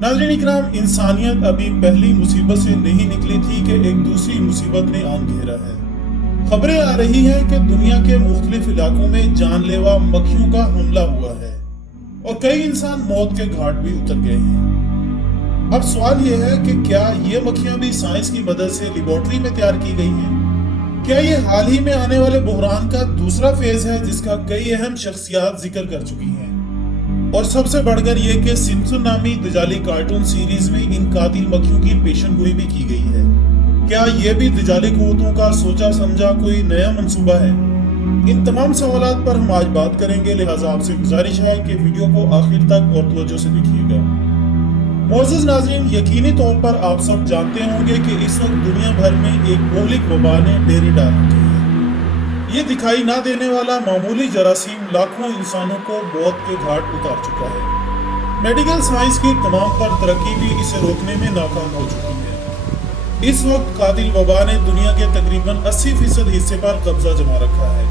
नाज़रीन इकराम, इंसानियत अभी पहली मुसीबत से नहीं निकली थी कि एक दूसरी मुसीबत ने आन घेरा है। खबरें आ रही हैं कि दुनिया के मुख्तलिफ इलाकों में जानलेवा मक्खियों का हमला हुआ है और कई इंसान मौत के घाट भी उतर गए हैं। अब सवाल यह है कि क्या ये मक्खियां भी साइंस की मदद से लेबोरेटरी में तैयार की गई हैं? क्या ये हाल ही में आने वाले बुहरान का दूसरा फेज है जिसका कई अहम शख्सियात जिक्र कर चुकी हैं? और सबसे बढ़कर यह कि सिम्पसन नामी दजाली कार्टून सीरीज में इन कातिल मक्खियों की पेशेंगोई भी की गई है। क्या यह भी दजाली कुव्वतों का सोचा समझा कोई नया मंसूबा है? इन तमाम सवालात पर हम आज बात करेंगे, लिहाजा आपसे गुजारिश है कि वीडियो को आखिर तक और तवज्जो से देखिएगा। मोअज़्ज़िज़ नाज़रीन, यकीनी तौर पर आप सब जानते होंगे कि इस वक्त दुनिया भर में एक मौलिक वबा ने डेरे डाल रखी है। ये दिखाई ना देने वाला मामूली जरासीम लाखों इंसानों को मौत के घाट उतार चुका है। मेडिकल साइंस की तमाम पर तरक्की भी इसे रोकने में नाकाम हो चुकी है। इस वक्त कातिल वबा ने दुनिया के तकरीबन 80% हिस्से पर कब्जा जमा रखा है।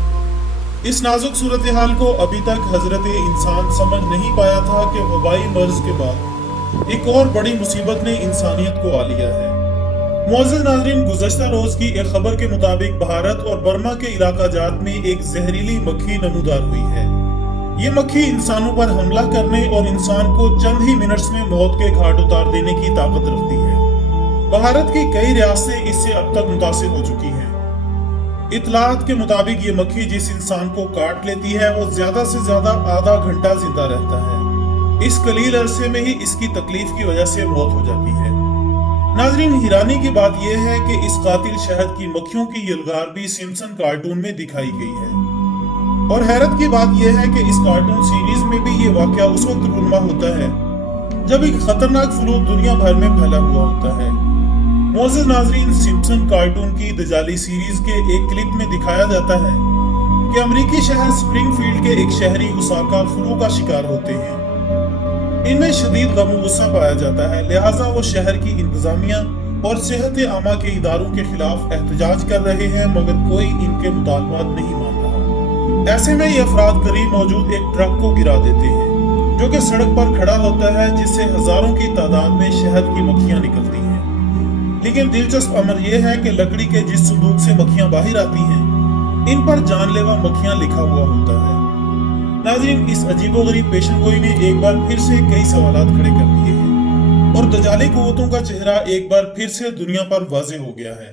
इस नाजुक सूरत हाल को अभी तक हजरत इंसान समझ नहीं पाया था कि वबाई मर्ज के बाद एक और बड़ी मुसीबत ने इंसानियत को आ लिया है। मुअज़्ज़िज़ नाज़रीन, गुज़श्ता रोज की एक खबर के मुताबिक भारत और बर्मा के इलाका जात में एक जहरीली मक्खी नमूदार हुई है। ये मक्खी इंसानों पर हमला करने और इंसान को चंद ही मिनट्स में मौत के घाट उतार देने की ताकत रखती है। भारत की कई रियासतें इससे अब तक मुतासिर हो चुकी हैं। इतलात के मुताबिक ये मक्खी जिस इंसान को काट लेती है वो ज्यादा से ज्यादा आधा घंटा जिंदा रहता है। इस कलील अरसे में ही इसकी तकलीफ की वजह से मौत हो जाती है। नाज़रीन, हैरानी की बात यह है कि इस कातिल शहद की मक्खियों की यलगार भी सिम्पसन कार्टून में दिखाई गई है। और हैरत की बात यह है कि इस कार्टून सीरीज में भी ये वाकया उस वक्त रूनुमा होता है जब एक खतरनाक फ्लू दुनिया भर में फैला हुआ होता है। मुअज़्ज़िज़ नाज़रीन, सिम्पसन कार्टून की दजाली सीरीज के एक क्लिप में दिखाया जाता है कि अमेरिकी शहर स्प्रिंगफील्ड के एक शहरी उसाका फ्लू का शिकार होते हैं। इनमें शदीद गम गुस्सा पाया जाता है, लिहाजा वो शहर की इंतजामिया और सेहत आमा के इदारों के खिलाफ एहतजाज कर रहे हैं, मगर कोई इनके मुतालबात नहीं मान रहा। ऐसे में ये अफराद करीब मौजूद एक ट्रक को गिरा देते हैं जो कि सड़क पर खड़ा होता है, जिससे हजारों की तादाद में शहद की मक्खियां निकलती हैं। लेकिन दिलचस्प अमर यह है कि लकड़ी के जिस संदूक से मक्खियां बाहर आती हैं, इन पर जानलेवा मक्खियां लिखा हुआ होता है। नाज़रीन, इस अजीबोगरीब पेशेंगोई ने एक बार फिर से कई सवालात खड़े कर दिए हैं और दजाली कुव्वतों का चेहरा एक बार फिर से दुनिया पर वाज़ेह हो गया है।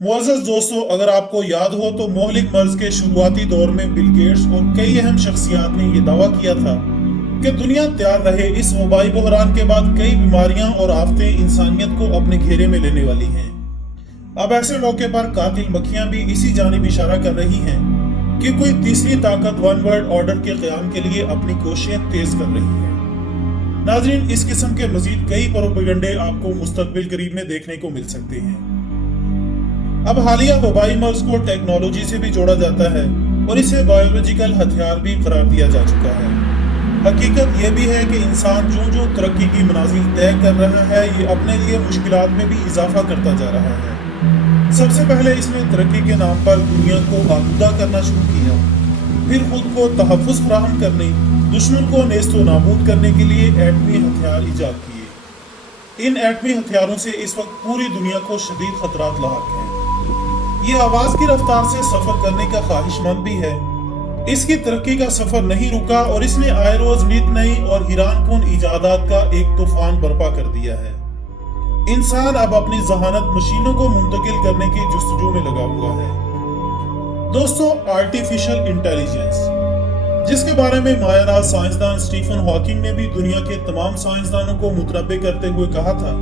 मुअज़्ज़िज़ दोस्तों, अगर आपको याद हो तो मोहलिक मर्ज के शुरुआती दौर में बिल गेट्स और कई अहम शख्सियात ने यह दावा किया था कि दुनिया तैयार रहे, इस वबाई बहरान के बाद कई बीमारियां और आफतें इंसानियत को अपने घेरे में लेने वाली हैं। अब ऐसे मौके पर कातिल मक्खियां भी इसी जानिब इशारा कर रही हैं कि कोई तीसरी ताकत वन वर्ल्ड ऑर्डर के क़याम के लिए अपनी कोशिशें तेज कर रही है। नाज़रीन, इस किस्म के मजीद कई प्रोपेगेंडे आपको मुस्तकबिल करीब में देखने को मिल सकते हैं। अब हालिया वबाई मर्ज को टेक्नोलॉजी से भी जोड़ा जाता है और इसे बायोलॉजिकल हथियार भी करार दिया जा चुका है। हकीकत यह भी है कि इंसान जो जो तरक्की की मनाजिल तय कर रहा है, ये अपने लिए मुश्किलात में भी इजाफा करता जा रहा है। सबसे पहले इसने तरक्की के नाम पर दुनिया को आलूदा करना शुरू किया, फिर खुद को तहफ़्फ़ुज़ फराहम करने, दुश्मन को नेस्तो नाबूद करने के लिए एटमी हथियार ईजाद किए। इन एटमी हथियारों से इस वक्त पूरी दुनिया को शदीद खतरात लाहक हैं। ये आवाज़ की रफ्तार से सफ़र करने का ख्वाहिशमंद भी है। इसकी तरक्की का सफ़र नहीं रुका और इसने आए रोज़ नित नई और हैरानकुन इजादात का एक तूफान बर्पा कर दिया है। इंसान अब अपनी जहानत मशीनों को मुंतकिल करने की जुस्तजू में लगा हुआ है। दोस्तों, आर्टिफिशियल इंटेलिजेंस, जिसके बारे में मायानाज साइंसदान स्टीफन हॉकिंग ने भी दुनिया के तमाम साइंसदानों को मुतनब्बे करते हुए कहा था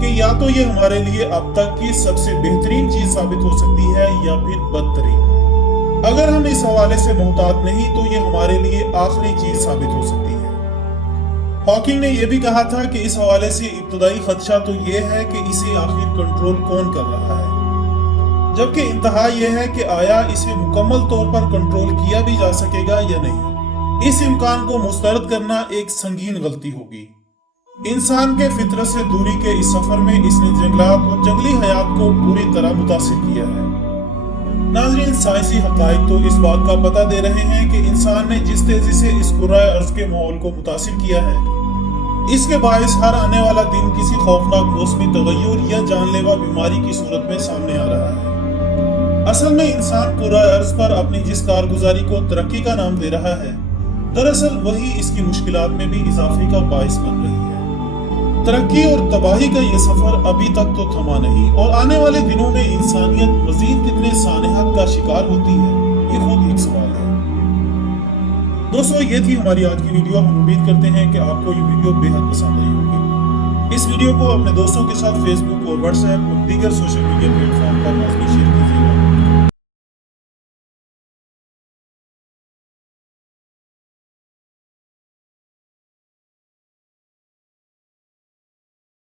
कि या तो ये हमारे लिए अब तक की सबसे बेहतरीन चीज साबित हो सकती है या फिर बदतरीन। अगर हम इस हवाले से मोहतात नहीं तो ये हमारे लिए आखिरी चीज साबित हो सकती है। हॉकिंग ने यह भी कहा था कि इस हवाले से इब्तदाई खदशा तो यह है कि इसे आखिर कंट्रोल कौन कर रहा है, जबकि इंतहा यह है कि आया इसे मुकम्मल तौर पर कंट्रोल किया भी जा सकेगा या नहीं। इस इम्कान को मुस्तरद करना एक संगीन गलती होगी। इंसान के फितरत से दूरी के इस सफर में इसने जंगलात और जंगली हयात को पूरी तरह मुतासिर किया है। नाज़रीन, साइंसी हक़ाइक़ तो इस बात का पता दे रहे हैं कि इंसान ने जिस तेजी से इस कुर्रा अर्ज़ के माहौल को मुतासिर किया है, اس کے باعث ہر آنے والا دن کسی خوفناک موسمی تغیر یا جان لیوا بیماری کی صورت میں سامنے آ رہا ہے۔ اصل میں انسان پورا عرض پر اپنی جس کارگزاری کو ترقی کا نام دے رہا ہے، دراصل وہی اس کی مشکلات میں بھی اضافے کا باعث بن رہی ہے۔ ترقی اور تباہی کا یہ سفر ابھی تک تو تھما نہیں، اور آنے والے دنوں میں انسانیت مزید کتنے سانحت کا شکار ہوتی ہے، یہ خود ایک سوال ہے۔ دوستو، یہ تھی ہماری آج کی ویڈیو۔ ہم امید کرتے ہیں کہ آپ کو یہ ویڈیو بے حد پسند آئی ہوگی۔ اس ویڈیو کو اپنے دوستوں کے ساتھ فیس بک اور واٹس ایپ اور دیگر سوشل میڈیا پلیٹ فارم پر لازمی شیئر کیجیے۔